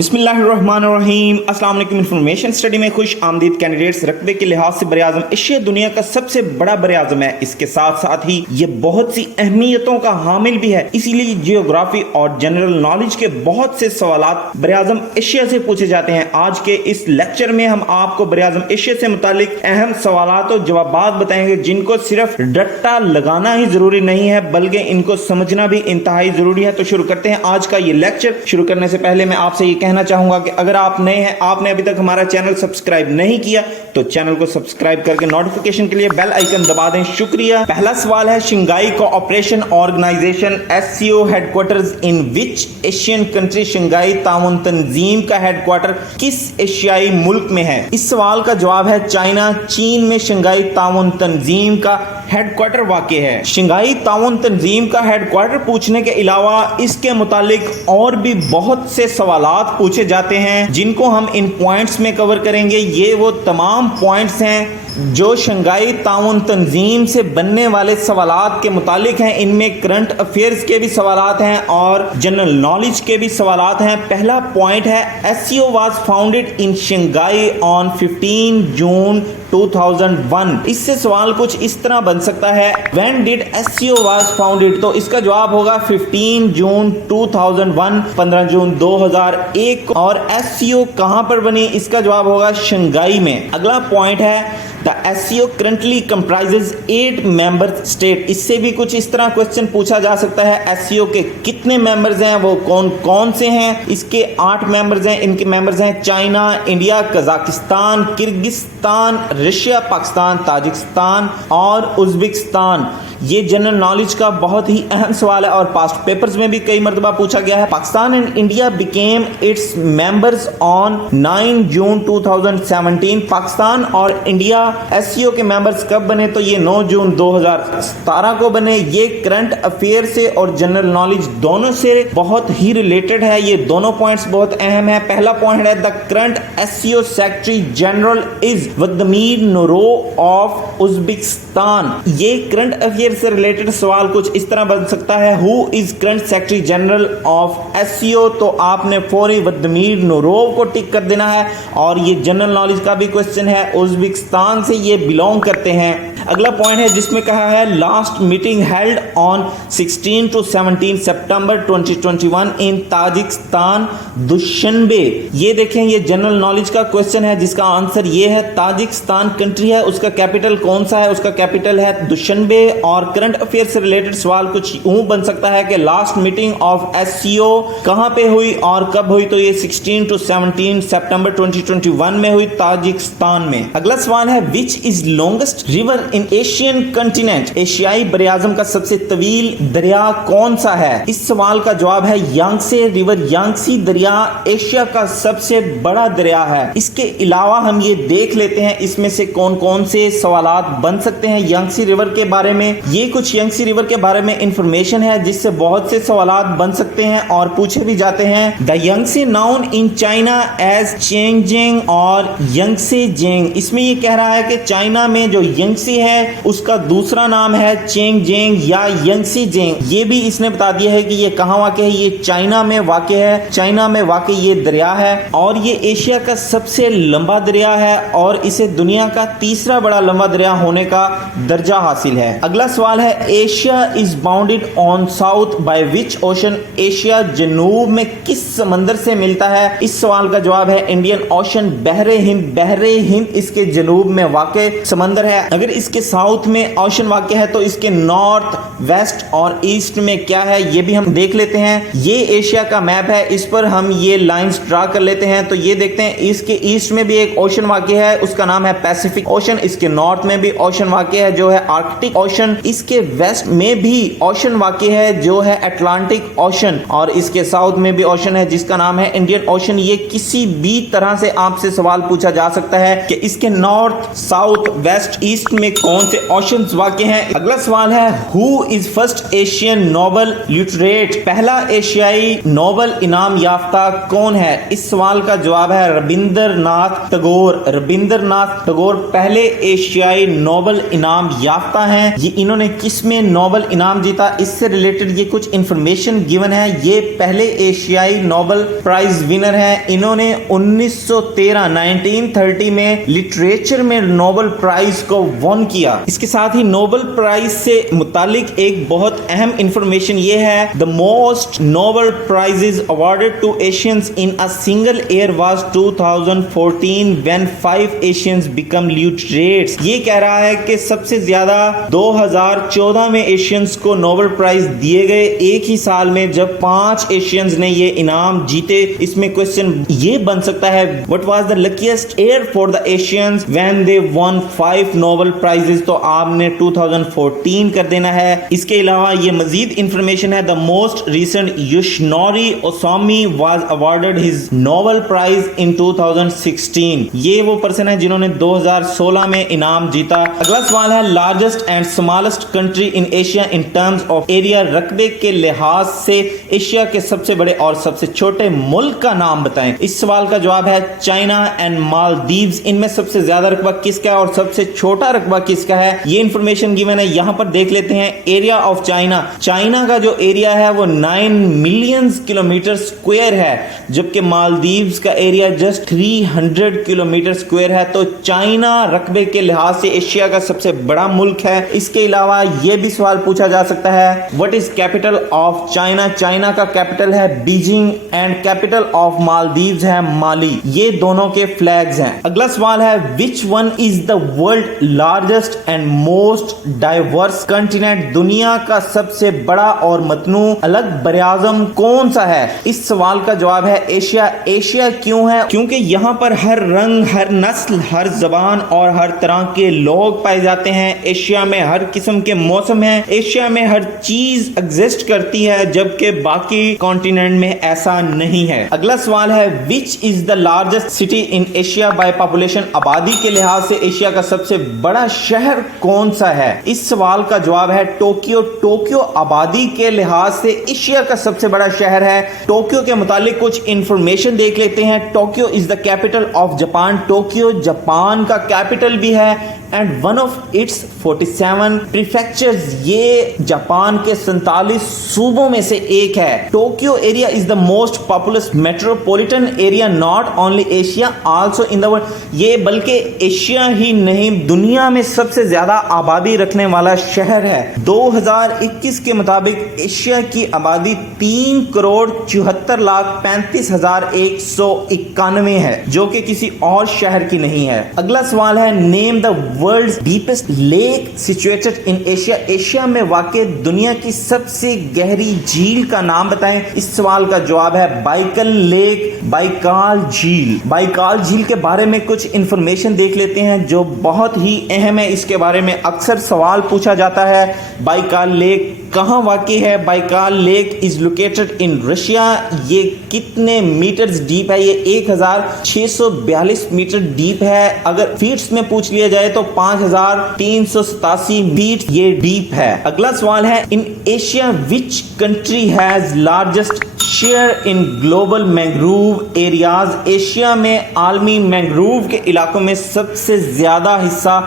बिस्मिल्लाहिर्रहमानिर्रहीम। अस्सलाम वालेकुम। इंफॉर्मेशन स्टडी में खुश आमदीद। कैंडिडेट्स रकबे के लिहाज से बरे आज़म एशिया दुनिया का सबसे बड़ा बरे आज़म है। इसके साथ साथ ही ये बहुत सी अहमियतों का हामिल भी है, इसीलिए जियोग्राफी और जनरल नॉलेज के बहुत से सवालात बरे आज़म एशिया से पूछे जाते हैं। आज के इस लेक्चर में हम आपको बरे आज़म एशिया से मुतालिक अहम सवालात और जवाबात बताएंगे, जिनको सिर्फ रट्टा लगाना ही जरूरी नहीं है बल्कि इनको समझना भी इंतहाई जरूरी है। तो शुरू करते हैं आज का ये लेक्चर। शुरू करने से पहले मैं आपसे ये कहना चाहूंगा कि अगर आप नए हैं, आपने अभी तक हमारा चैनल सब्सक्राइब नहीं किया, तो चैनल को सब्सक्राइब करके नोटिफिकेशन के लिए बेल आइकन दबा दें। शुक्रिया। पहला सवाल है, Shanghai cooperation organisation SCO headquarters in which Asian country? Shanghai ताउन तंजीम का हेडक्वार्टर किस एशियाई मुल्क में है? इस सवाल का जवाब है चाइना। चीन में शंघाई ताउन तंजीम का हेडक्वार्टर वाक़ है। शंघाई ताउन तंजीम का हेडक्वार्टर पूछने के अलावा इसके मुतालिक और भी बहुत से सवालात पूछे जाते हैं, जिनको हम इन पॉइंट्स में कवर करेंगे। ये वो तमाम पॉइंट्स हैं जो शंघाई ताउन तंजीम से बनने वाले सवालात के मुतालिक हैं। इनमें करंट अफेयर्स के भी सवालात हैं और जनरल नॉलेज के भी सवालात हैं। पहला पॉइंट है, SCO was founded in Shanghai on 15 जून 2001। इससे सवाल कुछ इस तरह बन सकता है, when did SCO was founded? तो इसका जवाब होगा 15 जून 2001, 15 जून 2001। और SCO कहां पर बनी? इसका जवाब होगा शंघाई में। अगला पॉइंट है, The SCO currently comprises 8 member state। इससे भी कुछ इस तरह क्वेश्चन पूछा जा सकता है, SCO के कितने मेंबर्स हैं, वो कौन कौन से हैं? इसके 8 मेंबर्स हैं। इनके मेंबर्स हैं China, India, Kazakhstan, Kyrgyzstan, Russia, Pakistan, Tajikistan और उज्बेकिस्तान। ये जनरल नॉलेज का बहुत ही अहम सवाल है और पास्ट पेपर्स में भी कई मरतबा पूछा गया है। Pakistan and India became its members on 9 जून 2017। पाकिस्तान और इंडिया SCO के मेंबर्स कब बने? तो ये 9 जून 2017 को बने। ये करंट अफेयर से और जनरल नॉलेज दोनों से बहुत ही रिलेटेड है। ये दोनों पॉइंट्स बहुत अहम है। पहला पॉइंट है, the current SCO secretary general is Vladimir Norov of Uzbekistan. ये करंट अफेयर से रिलेटेड सवाल कुछ इस तरह बन सकता है, who is current secretary general of SCO? तो आपने फौरी वद्मीर नूरोव को टिक कर देना है। और ये जनरल नॉलेज का भी क्वेश्चन है, उज्बेकिस्तान से ये बिलोंग करते हैं। अगला पॉइंट है जिसमें कहा है, last meeting held on 16 to 17 September 2021 in Tajikistan Dushanbe. ये देखें, ये जनरल नॉलेज का क्वेश्चन है जिसका आंसर ये है, ताजिकिस्तान कंट्री है, उसका कैपिटल कौन सा है? उसका कैपिटल है दुशनबे। और करंट अफेयर से रिलेटेड सवाल कुछ यूं बन सकता है कि लास्ट मीटिंग ऑफ SCO कहां पे हुई और कब हुई? तो ये 16 to 17 सितंबर 2021 में हुई, ताजिकिस्तान में। अगला सवाल है, which is longest river in Asian continent? एशियाई बरे-आज़म का सबसे तवील दरिया कौन सा है? इस सवाल का जवाब है यांगसे रिवर। यांगसी दरिया एशिया का सबसे बड़ा दरिया है। इसके अलावा हम ये देख लेते हैं इसमें से कौन कौन से सवालात बन सकते हैं यांगसी रिवर के बारे में। ये कुछ यांगसी रिवर के बारे में इंफॉर्मेशन है जिससे बहुत से सवालात बन सकते हैं और पूछे भी जाते हैं। The Yangtze known in China as Changjiang और यांगसे जेंग। इसमें ये कह रहा है कि चाइना में जो यांगसी है उसका दूसरा नाम है चेंगजेंग या यांगसी जेंग। ये भी इसने बता दिया है कि ये कहां वाक़ है। ये चाइना में वाक़ है। चाइना में वाक़ ये दरिया है और ये एशिया का सबसे लंबा दरिया है और इसे दुनिया का तीसरा बड़ा लंबा दरिया होने का दर्जा हासिल है। अगला सवाल है, Asia is bounded on south by which ocean? Asia जनूब में किस समंदर से मिलता है? इस सवाल का जवाब है इंडियन ओशन, बहरे हिंद। बहरे हिंद इसके जनूब में वाक़ समंदर है। अगर इसके साउथ में ओशन वाक़ है तो इसके नॉर्थ, वेस्ट और ईस्ट में क्या है ये भी हम देख लेते हैं। ये एशिया का मैप है, इस पर हम ये लाइंस ड्रा कर लेते हैं। तो ये देखते हैं, इसके ईस्ट में भी एक ओशन वाक़ है, उसका नाम है पैसिफिक ओशन। इसके नॉर्थ में भी ओशन वाक़ है जो है आर्कटिक ओशन। इसके वेस्ट में भी ओशन वाक़ है जो है अटलांटिक ओशन। और इसके साउथ में भी ओशन है जिसका नाम है इंडियन ओशन। ये किसी भी तरह से आपसे सवाल पूछा जा सकता है कि इसके नॉर्थ, साउथ, वेस्ट, ईस्ट में कौन से ओशंस वाक़ हैं? अगला सवाल है who is first Asian Nobel literate? पहला एशियाई नोबेल इनाम याफ्ता कौन है? इस सवाल का जवाब है रविंद्रनाथ टैगोर। रविंद्रनाथ टैगोर पहले एशियाई नोबेल इनाम याफ्ता हैं। ये इन्होंने किस में नोबेल इनाम जीता, इससे रिलेटेड ये कुछ इंफॉर्मेशन गिवन है। ये पहले एशियाई नोबेल प्राइज विनर हैं। इन्होंने 1930 में लिटरेचर में नोबेल प्राइज को वन किया। इसके साथ ही नोबेल प्राइज से मुतालिक एक बहुत अहम इंफॉर्मेशन ये है, the most Nobel prizes awarded to Asians in a single year was 2014 when 5 Asians become literates. ये कह रहा है कि सबसे ज्यादा 2014 में एशियंस को नोबेल प्राइज दिए गए, एक ही साल में जब 5 एशियंस ने ये इनाम जीते। इसमें क्वेश्चन ये बन सकता है, what was the luckiest year for the Asians when they won 5 Nobel prizes? तो आपने 2014 कर देना है। इसके अलावा ये मजीद इंफॉर्मेशन है, the most recent Yoshinori Ohsumi was awarded his Nobel prize in 2016। ये वो पर्सन है जिन्होंने 2016 में इनाम जीता। अगला सवाल है largest and smallest country in Asia in terms of area? रकबे के लिहाज से एशिया के सबसे बड़े और सबसे छोटे मुल्क का नाम बताएं। इस सवाल का जवाब है चाइना एंड मालदीव्स। इनमें सबसे ज्यादा रकबा किसका है और सबसे छोटा रकबा किसका है, ये इंफॉर्मेशन गिवन है। यहां पर देख लेते हैं एरिया ऑफ चाइना। चाइना का जो एरिया है वो 9 मिलियन किलोमीटर स्क्वायर है, जबकि मालदीव्स का एरिया जस्ट 300 किलोमीटर स्क्वायर है। तो चाइना रकबे के लिहाज से एशिया का सबसे बड़ा मुल्क है। इसके अलावा यह भी सवाल पूछा जा सकता है, what is capital of China? China का कैपिटल है Beijing and capital of Maldives है माली। ये दोनों के फ्लैग्स हैं। अगला सवाल है which one is the world largest and most diverse continent? दुनिया का सबसे बड़ा और मतनू अलग बरआज़म कौन सा है? इस सवाल का जवाब है एशिया। एशिया क्यों है? क्योंकि यहाँ पर हर रंग, हर नस्ल, हर जबान और हर तरह के लोग पाए जाते हैं। एशिया में हर किस्म के मौसम है। एशिया में हर चीज एग्जिस्ट करती है, जबकि बाकी कॉन्टिनेंट में ऐसा नहीं है। अगला सवाल है which is the largest city in Asia by population? आबादी के लिहाज से एशिया का सबसे बड़ा शहर कौन सा है? इस सवाल का जवाब है टोक्यो। टोक्यो आबादी के लिहाज से एशिया का सबसे बड़ा शहर है। टोक्यो के मुतालिक कुछ इंफॉर्मेशन देख लेते हैं। Tokyo is the capital of Japan. Tokyo Japan का कैपिटल भी है एंड वन ऑफ इट्स 47 प्रीफेक्चर्स। ये जापान के 47 सूबों में से एक है। Tokyo area is the most populous metropolitan area not only Asia also in the world. ये बल्कि एशिया ही नहीं दुनिया में सबसे ज्यादा आबादी रखने वाला शहर है। 2021 के मुताबिक एशिया की आबादी 3,74,35,191 है, जो कि किसी और शहर की नहीं है। अगला सवाल है name the world's deepest lake situated in Asia? Asia में वाक़ दुनिया की सबसे गहरी झील का नाम बताएं। इस सवाल का जवाब है बाइकल लेक, बाइकाल झील। बाइकाल झील के बारे में कुछ इंफॉर्मेशन देख लेते हैं जो बहुत ही अहम है। इसके बारे में अक्सर सवाल पूछा जाता है, बाइकाल लेक कहाँ वाक़ है? Baikal lake is located in Russia. ये कितने मीटर्स डीप है? ये 1642 मीटर डीप है। अगर फीट्स में पूछ लिया जाए तो 5387 फीट ये डीप है। अगला सवाल है in Asia which country has largest share in global mangrove areas? Asia में आलमी मैंग्रोव के इलाकों में सबसे ज्यादा हिस्सा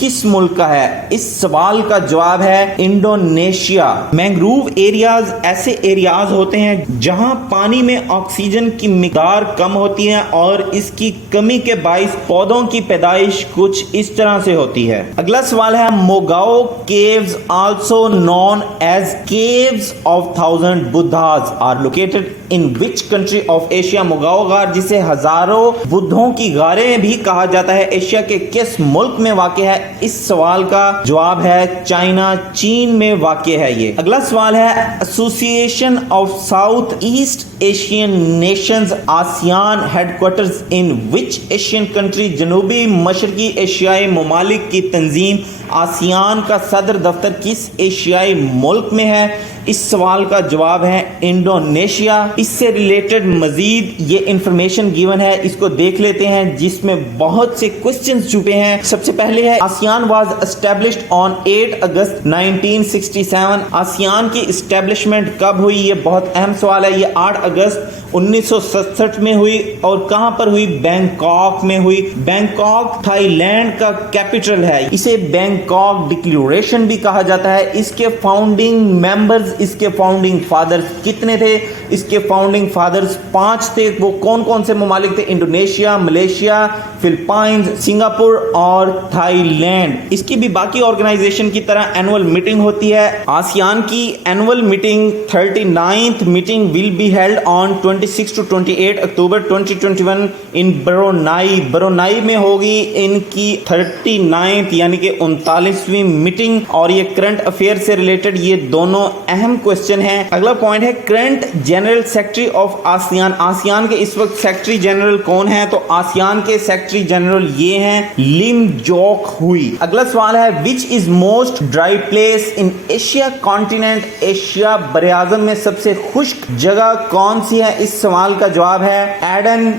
किस मुल्क का है? इस सवाल का जवाब है इंडोनेशिया। मैंग्रोव एरियाज ऐसे एरियाज होते हैं जहां पानी में ऑक्सीजन की मिकदार कम होती है और इसकी कमी के बाइस पौधों की पैदाइश कुछ इस तरह से होती है। अगला सवाल है Mogao caves also known as caves of 1000 Buddhas are located in which country of Asia? Mogao गार, जिसे हजारों बुद्धों की गारें भी कहा जाता है, एशिया के किस मुल्क में वाक़ है? इस सवाल का जवाब है चाइना, चीन में वाक़ है ये। अगला सवाल है association of south east Asian nations ASEAN headquarters in which Asian country? जनूबी मशरकी एशियाई ममालिक की तंजीम आसियान का सदर दफ्तर किस एशियाई मुल्क में है? اس سوال کا جواب ہے انڈونیشیا۔ اس سے ریلیٹڈ مزید یہ انفارمیشن گیون ہے، اس کو دیکھ لیتے ہیں جس میں بہت سے کوسچنز چھپے ہیں۔ سب سے پہلے ہے ASEAN was established on 8 August 1967۔ ASEAN کی اسٹیبلشمنٹ کب ہوئی؟ یہ بہت اہم سوال ہے۔ یہ 8 اگست 1967 میں ہوئی اور کہاں پر ہوئی؟ بینکاک میں ہوئی۔ بینکاک تھائی لینڈ کا کیپٹل ہے۔ اسے بینکاک ڈکلیریشن بھی کہا جاتا ہے۔ اس کے فاؤنڈنگ ممبرز، اس کے فاؤنڈنگ فادرز کتنے تھے؟ اس کے فاؤنڈنگ فادرز 5 تھے۔ وہ کون کون سے ممالک تھے؟ انڈونیشیا، ملیشیا، فلپائنز، سنگاپور اور تھائی لینڈ۔ اس کی بھی باقی آرگنائزیشن کی طرح اینول میٹنگ ہوتی ہے۔ آسیان کی annual meeting 39th meeting will be held on 26 to 28 October 2021 in Brunei. Brunei میں ہوگی ان کی 39th یعنی کہ 39ویں میٹنگ، اور یہ کرنٹ افیئر سے ریلیٹڈ یہ دونوں اہم کوسچن ہیں۔ اگلا پوائنٹ ہے current general secretary of ASEAN. ASEAN کے اس وقت سیکرٹری جنرل کون ہیں؟ تو آسیان کے سیکرٹری جنرل یہ ہیں لم جوک ہوئی۔ اگلا سوال ہے which is most dry place in Asia continent? Asia براعظم میں سب سے خشک جگہ کون سی ہے؟ اس سوال کا جواب ہے ایڈن،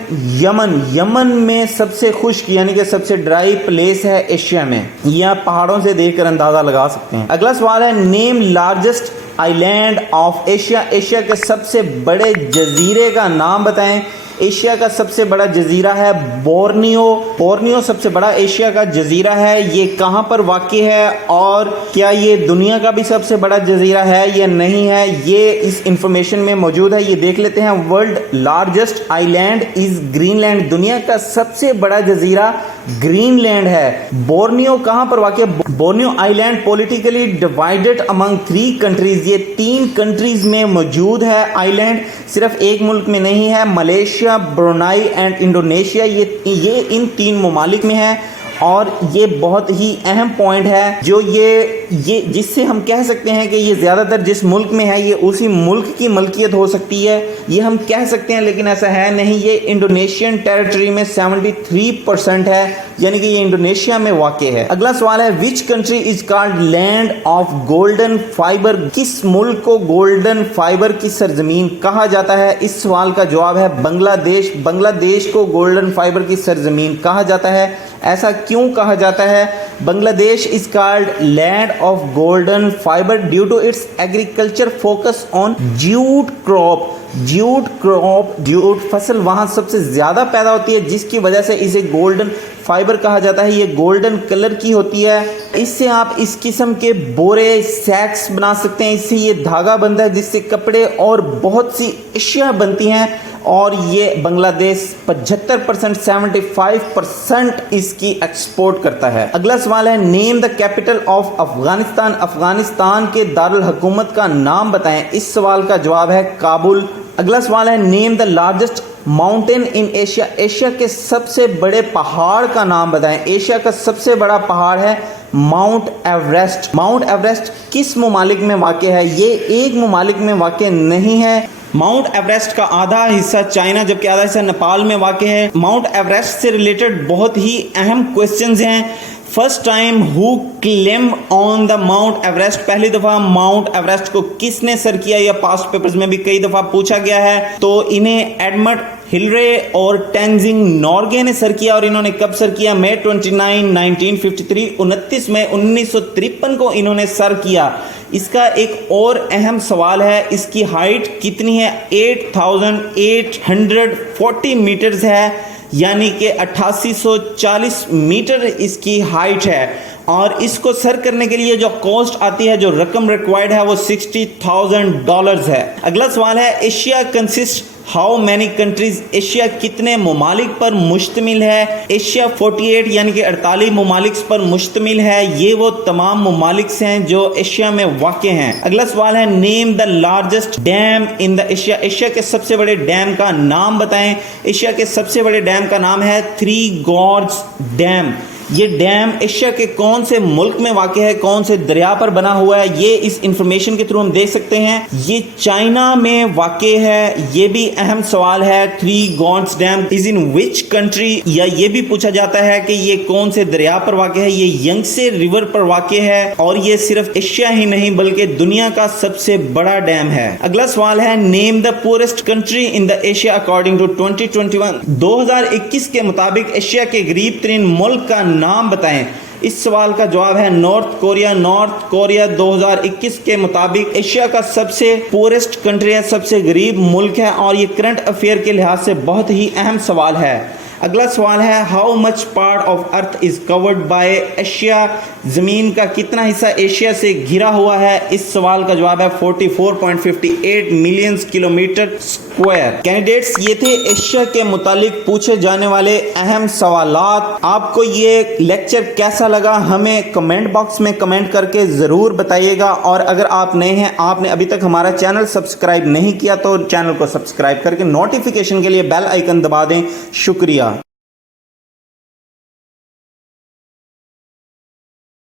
یمن۔ یمن میں سب سے خشک یعنی کہ سب سے ڈرائی پلیس ہے ایشیا میں۔ یہ آپ پہاڑوں سے دیکھ کر اندازہ لگا سکتے ہیں۔ اگلا سوال ہے name largest island of Asia. Asia کے سب سے بڑے جزیرے کا نام بتائیں۔ ایشیا کا سب سے بڑا جزیرہ ہے بورنیو۔ بورنیو سب سے بڑا ایشیا کا جزیرہ ہے۔ یہ کہاں پر واقع ہے اور کیا یہ دنیا کا بھی سب سے بڑا جزیرہ ہے یا نہیں ہے؟ یہ اس انفارمیشن میں موجود ہے، یہ دیکھ لیتے ہیں۔ World largest island is Greenland. دنیا کا سب سے بڑا جزیرہ گرین لینڈ ہے۔ بورنیو کہاں پر واقع ہے؟ بورنیو آئی لینڈ پولیٹیکلی ڈیوائیڈڈ امنگ 3 کنٹریز۔ یہ 3 کنٹریز میں موجود ہے آئی لینڈ، صرف ایک ملک میں نہیں ہے۔ ملیشیا، برونائی اینڈ انڈونیشیا، یہ ان 3 ممالک میں ہے۔ اور یہ بہت ہی اہم پوائنٹ ہے جو یہ جس سے ہم کہہ سکتے ہیں کہ یہ زیادہ تر جس ملک میں ہے یہ اسی ملک کی ملکیت ہو سکتی ہے، یہ ہم کہہ سکتے ہیں لیکن ایسا ہے نہیں۔ یہ انڈونیشین ٹیریٹری میں 73% ہے، یعنی کہ یہ انڈونیشیا میں واقع ہے۔ اگلا سوال ہے which country is called land of golden fibre? کس ملک کو گولڈن فائبر کی سرزمین کہا جاتا ہے؟ اس سوال کا جواب ہے بنگلہ دیش۔ بنگلہ دیش کو گولڈن فائبر کی سرزمین کہا جاتا ہے۔ ایسا کیوں کہا جاتا ہے؟ Bangladesh is called land of golden fibre due to its agriculture focus on jute crop. Jute فصل وہاں سب سے زیادہ پیدا ہوتی ہے جس کی وجہ سے اسے گولڈن فائبر کہا جاتا ہے۔ یہ گولڈن کلر کی ہوتی ہے۔ اس سے آپ اس قسم کے بورے، سیکس بنا سکتے ہیں۔ اس سے یہ دھاگا بنتا ہے جس سے کپڑے اور بہت سی اشیاء بنتی ہیں، اور یہ بنگلہ دیش 75% 75% اس کی ایکسپورٹ کرتا ہے۔ اگلا سوال ہے name the capital of Afghanistan. Afghanistan کے دارالحکومت کا نام بتائیں۔ اس سوال کا جواب ہے کابل۔ اگلا سوال ہے name the largest mountain in Asia. Asia کے سب سے بڑے پہاڑ کا نام بتائیں۔ ایشیا کا سب سے بڑا پہاڑ ہے ماؤنٹ ایوریسٹ۔ ماؤنٹ ایوریسٹ کس ممالک میں واقع ہے؟ یہ ایک ممالک میں واقع نہیں ہے۔ ماؤنٹ ایوریسٹ کا آدھا حصہ چائنا جبکہ آدھا حصہ نیپال میں واقع ہے۔ ماؤنٹ ایوریسٹ سے ریلیٹڈ بہت ہی اہم کوسچنز ہیں۔ First time who claim on the mount Everest? پہلی دفعہ ماؤنٹ ایوریسٹ کو کس نے سر کیا؟ یا پاسٹ پیپرز میں بھی کئی دفعہ پوچھا گیا ہے۔ تو انہیں ایڈمنڈ ہلرے اور ٹینزنگ نورگے نے سر کیا، اور انہوں نے کب سر کیا؟ مئی 29 1953 29 مئی 1953 کو انہوں نے سر کیا۔ اس کا ایک اور اہم سوال ہے اس کی ہائٹ کتنی ہے؟ 8840 میٹرز ہے، یعنی کہ 8840 میٹر اس کی ہائٹ ہے، اور اس کو سر کرنے کے لیے جو کاسٹ آتی ہے، جو رقم ریکوائرڈ ہے، وہ $60,000 ہے۔ اگلا سوال ہے Asia consist how many countries? Asia کتنے ممالک پر مشتمل ہے؟ ایشیا 48 یعنی کہ 48 ممالک پر مشتمل ہے۔ یہ وہ تمام ممالک ہیں جو ایشیا میں واقع ہیں۔ اگلا سوال ہے name the largest dam in the Asia. Asia کے سب سے بڑے ڈیم کا نام بتائیں۔ ایشیا کے سب سے بڑے ڈیم کا نام ہے 3 گارجز ڈیم۔ ये डैम एशिया के कौन से मुल्क में वाक़ है, कौन से दरिया पर बना हुआ है, ये इस इंफॉर्मेशन के थ्रू हम देख सकते हैं। ये चाइना में वाक़ है, ये भी अहम सवाल है। Three gods dam is in which country, या ये भी पूछा जाता है कि ये कौन से दरिया पर वाक़ है। ये यंगसे रिवर पर वाक़ है और ये सिर्फ एशिया ही नहीं बल्कि दुनिया का सबसे बड़ा डैम है। अगला सवाल है, name the poorest country in the Asia according to 2021। 2021 के मुताबिक एशिया के गरीब तरीन मुल्क का नाम बताएं। इस सवाल का जवाब है नॉर्थ कोरिया। नॉर्थ कोरिया 2021 के मुताबिक एशिया का सबसे पुअरेस्ट कंट्री है, सबसे गरीब मुल्क है और ये करंट अफेयर के लिहाज से बहुत ही अहम सवाल है। अगला सवाल है, how much part of earth is covered by Asia. जमीन का कितना हिस्सा एशिया से घिरा हुआ है। इस सवाल का जवाब है 44.58 मिलियन किलोमीटर स्क्वायर। कैंडिडेट्स, ये थे एशिया के मुतालिक पूछे जाने वाले अहम सवालात। आपको ये लेक्चर कैसा लगा हमें कमेंट बॉक्स में कमेंट करके ज़रूर बताइएगा। और अगर आप नए हैं, आपने अभी तक हमारा चैनल सब्सक्राइब नहीं किया तो चैनल को सब्सक्राइब करके नोटिफिकेशन के लिए बेल आइकन दबा दें। शुक्रिया।